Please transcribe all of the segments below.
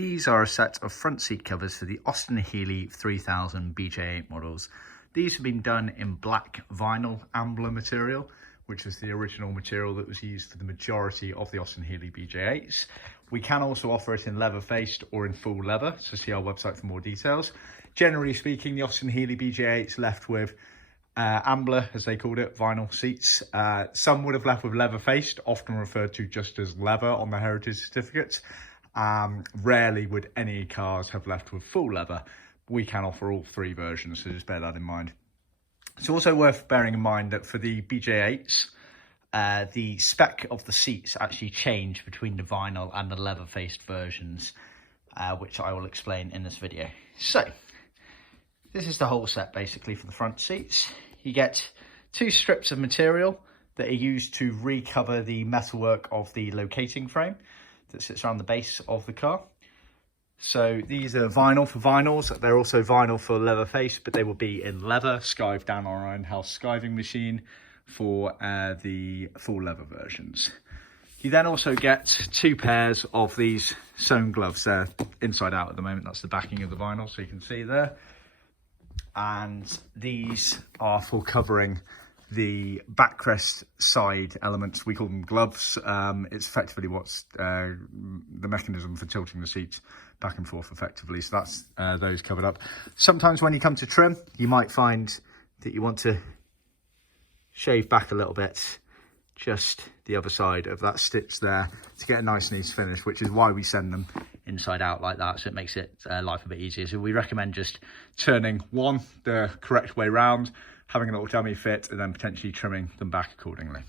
These are a set of front seat covers for the Austin Healey 3000 BJ8 models. These have been done in black vinyl ambler material, which was the original material that was used for the majority of the Austin Healey BJ8s. We can also offer it in leather faced or in full leather, so see our website for more details. Generally speaking, the Austin Healey BJ8s left with ambler, as they called it, vinyl seats. Some would have left with leather faced, often referred to just as leather on the heritage certificates. Rarely would any cars have left with full leather. We can offer all three versions, so just bear that in mind. It's also worth bearing in mind that for the BJ8s, the spec of the seats actually change between the vinyl and the leather faced versions, which I will explain in this video. So this is the whole set basically for the front seats. You get two strips of material that are used to recover the metalwork of the locating frame that sits around the base of the car. So these are vinyl for vinyls. They're also vinyl for leather face, but they will be in leather, skived down on our in-house skiving machine for the full leather versions. You then also get two pairs of these sewn gloves. They're inside out at the moment. That's the backing of the vinyl, so you can see there. And these are for covering the backrest side elements. We call them gloves. It's effectively what's the mechanism for tilting the seats back and forth effectively. So that's those covered up. Sometimes when you come to trim, you might find that you want to shave back a little bit, just the other side of that stitch there, to get a nice nice finish, which is why we send them inside out like that, so it makes it life a bit easier. So we recommend just turning one the correct way round, having a little dummy fit, and then potentially trimming them back accordingly.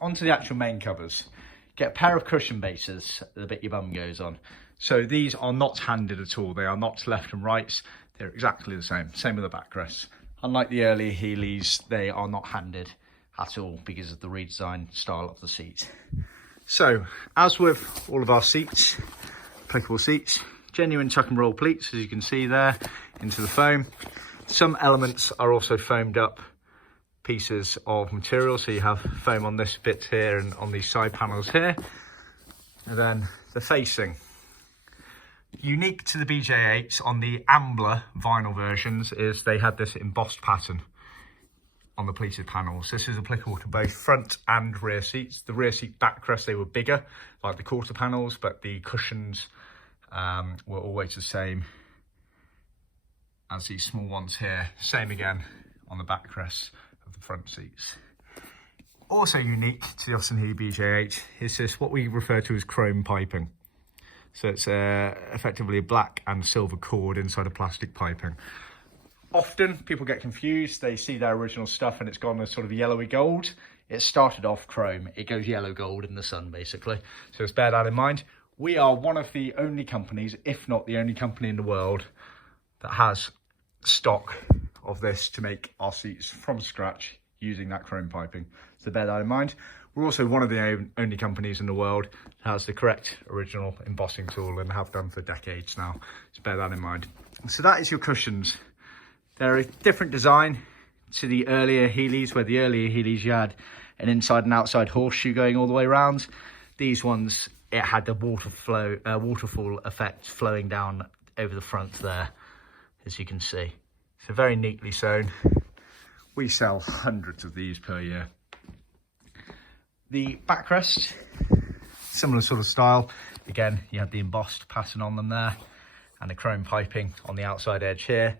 Onto the actual main covers. Get a pair of cushion bases, the bit your bum goes on. So these are not handed at all. They are not left and rights. They're exactly the same. Same with the backrests. Unlike the earlier Healeys, they are not handed at all because of the redesign style of the seat. So, as with all of our seats, applicable seats, genuine tuck and roll pleats, as you can see there, into the foam. Some elements are also foamed up pieces of material, so you have foam on this bit here and on these side panels here. And then the facing. Unique to the BJ8s on the ambler vinyl versions is they had this embossed pattern on the pleated panels. This is applicable to both front and rear seats. The rear seat backrest, they were bigger, like the quarter panels, but the cushions were always the same as these small ones here. Same again on the backrest of the front seats. Also unique to the Austin Healey BJ8 is this, what we refer to as chrome piping. So it's effectively a black and silver cord inside a plastic piping. Often people get confused. They see their original stuff and it's gone as sort of yellowy gold. It started off chrome. It goes yellow gold in the sun, basically. So just bear that in mind. We are one of the only companies, if not the only company in the world, that has stock of this to make our seats from scratch using that chrome piping. So bear that in mind. We're also one of the only companies in the world that has the correct original embossing tool and have done for decades now. So bear that in mind. So that is your cushions. They're a different design to the earlier Healeys, where the earlier Healeys you had an inside and outside horseshoe going all the way around. These ones, it had the waterfall effect flowing down over the front there, as you can see. So very neatly sewn. We sell hundreds of these per year. The backrest, similar sort of style. Again, you had the embossed pattern on them there and the chrome piping on the outside edge here.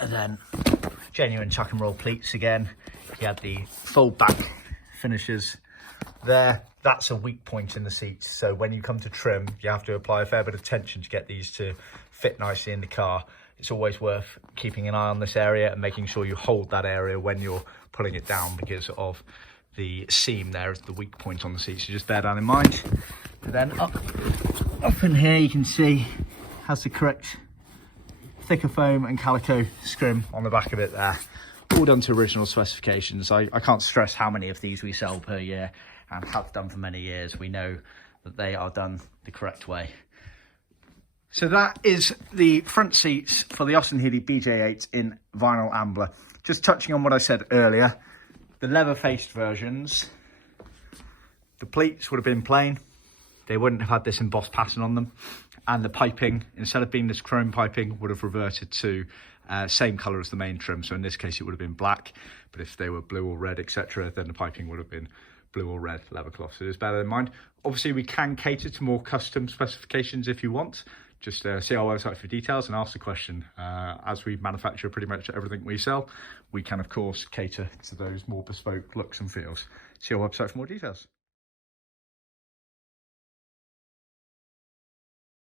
And then genuine tuck and roll pleats again. You had the fold back finishes there. That's a weak point in the seat. So when you come to trim, you have to apply a fair bit of tension to get these to fit nicely in the car. It's always worth keeping an eye on this area and making sure you hold that area when you're pulling it down, because of the seam there is the weak point on the seat. So just bear that in mind. And then up in here, you can see has the correct thicker foam and calico scrim on the back of it there. All done to original specifications. I can't stress how many of these we sell per year and have done for many years. We know that they are done the correct way. So that is the front seats for the Austin Healey BJ8 in vinyl ambler. Just touching on what I said earlier, the leather faced versions, the pleats would have been plain. they wouldn't have had this embossed pattern on them. And the piping, instead of being this chrome piping, would have reverted to same colour as the main trim. So in this case, it would have been black. But if they were blue or red, etc., then the piping would have been blue or red leather cloth. So just bear that in mind. Obviously, we can cater to more custom specifications if you want. Just see our website for details and ask the question. As we manufacture pretty much everything we sell, we can, of course, cater to those more bespoke looks and feels. See our website for more details.